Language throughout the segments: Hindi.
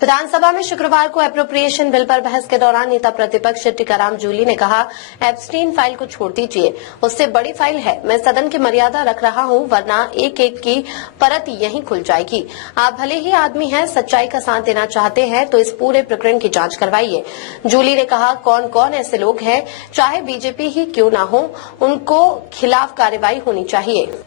विधानसभा में शुक्रवार को एप्रोप्रिएशन बिल पर बहस के दौरान नेता प्रतिपक्ष टीकाराम जूली ने कहा, एब्सटीन फाइल को छोड़ दीजिए, उससे बड़ी फाइल है। मैं सदन की मर्यादा रख रहा हूं, वरना एक एक की परत यहीं खुल जाएगी। आप भले ही आदमी हैं, सच्चाई का साथ देना चाहते हैं तो इस पूरे प्रकरण की जांच करवाइए। जूली ने कहा, कौन कौन ऐसे लोग हैं, चाहे बीजेपी ही क्यों न हो, उनको खिलाफ कार्रवाई होनी चाहिए।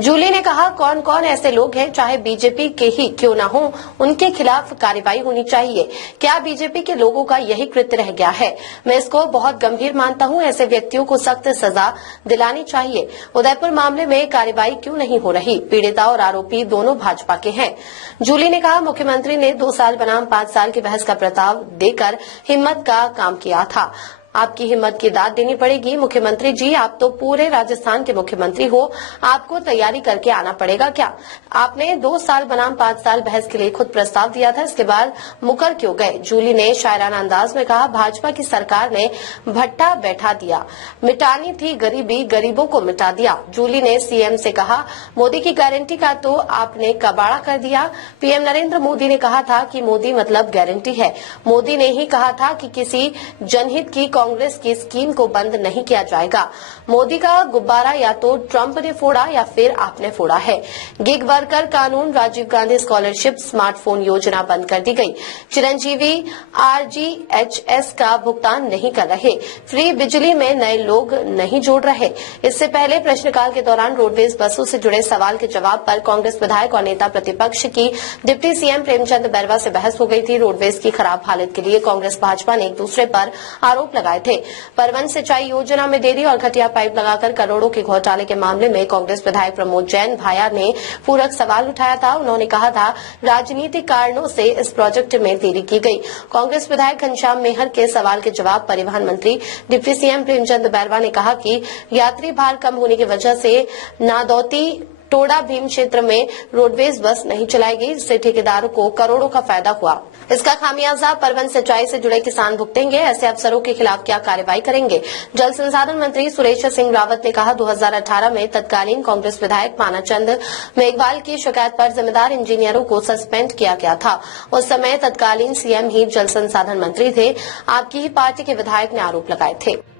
जूली ने कहा, कौन कौन ऐसे लोग हैं, चाहे बीजेपी के ही क्यों ना हो, उनके खिलाफ कार्रवाई होनी चाहिए। क्या बीजेपी के लोगों का यही कृत्य रह गया है? मैं इसको बहुत गंभीर मानता हूं। ऐसे व्यक्तियों को सख्त सजा दिलानी चाहिए। उदयपुर मामले में कार्रवाई क्यों नहीं हो रही? पीड़िता और आरोपी दोनों भाजपा के हैं। जूली ने कहा, मुख्यमंत्री ने 2 साल बनाम 5 साल की बहस का प्रस्ताव देकर हिम्मत का काम किया था। आपकी हिम्मत की दाद देनी पड़ेगी। मुख्यमंत्री जी, आप तो पूरे राजस्थान के मुख्यमंत्री हो, आपको तैयारी करके आना पड़ेगा क्या? आपने 2 साल बनाम 5 साल बहस के लिए खुद प्रस्ताव दिया था, इसके बाद मुकर क्यों गए? जूली ने शायराना अंदाज में कहा, भाजपा की सरकार ने भट्टा बैठा दिया, मिटानी थी गरीबी, गरीबों को मिटा दिया। जूली ने सीएम से कहा, मोदी की गारंटी का तो आपने कबाड़ा कर दिया। पीएम नरेंद्र मोदी ने कहा था कि मोदी मतलब गारंटी है। मोदी ने ही कहा था कि किसी जनहित की कांग्रेस की स्कीम को बंद नहीं किया जाएगा। मोदी का गुब्बारा या तो ट्रंप ने फोड़ा या फिर आपने फोड़ा है। गिग वर्कर कानून, राजीव गांधी स्कॉलरशिप, स्मार्टफोन योजना बंद कर दी गई। चिरंजीवी RGHS का भुगतान नहीं कर रहे। फ्री बिजली में नए लोग नहीं जोड़ रहे। इससे पहले प्रश्नकाल के दौरान रोडवेज बसों से जुड़े सवाल के जवाब पर कांग्रेस विधायक और नेता प्रतिपक्ष की डिप्टी सीएम प्रेमचंद बैरवा से बहस हो गई थी। रोडवेज की खराब हालत के लिए कांग्रेस भाजपा ने एक दूसरे पर आरोप लगाए थे। परवन सिंचाई योजना में देरी और घटिया पाइप लगाकर करोड़ों के घोटाले के मामले में कांग्रेस विधायक प्रमोद जैन भाया ने पूरक सवाल उठाया था। उन्होंने कहा था, राजनीतिक कारणों से इस प्रोजेक्ट में देरी की गई। कांग्रेस विधायक घनश्याम मेहर के सवाल के जवाब परिवहन मंत्री डिप्टी सीएम प्रेमचंद बैरवा ने कहा कि यात्री भार कम होने की वजह से नादौती टोडा भीम क्षेत्र में रोडवेज बस नहीं चलाई गई, जिससे ठेकेदारों को करोड़ों का फायदा हुआ। इसका खामियाजा परवन सिंचाई से जुड़े किसान भुगतेंगे। ऐसे अफसरों के खिलाफ क्या कार्रवाई करेंगे? जल संसाधन मंत्री सुरेश सिंह रावत ने कहा, 2018 में तत्कालीन कांग्रेस विधायक पानाचंद मेघवाल की शिकायत पर जिम्मेदार इंजीनियरों को सस्पेंड किया गया था। उस समय तत्कालीन सीएम ही जल संसाधन मंत्री थे। आपकी ही पार्टी के विधायक ने आरोप लगाए थे।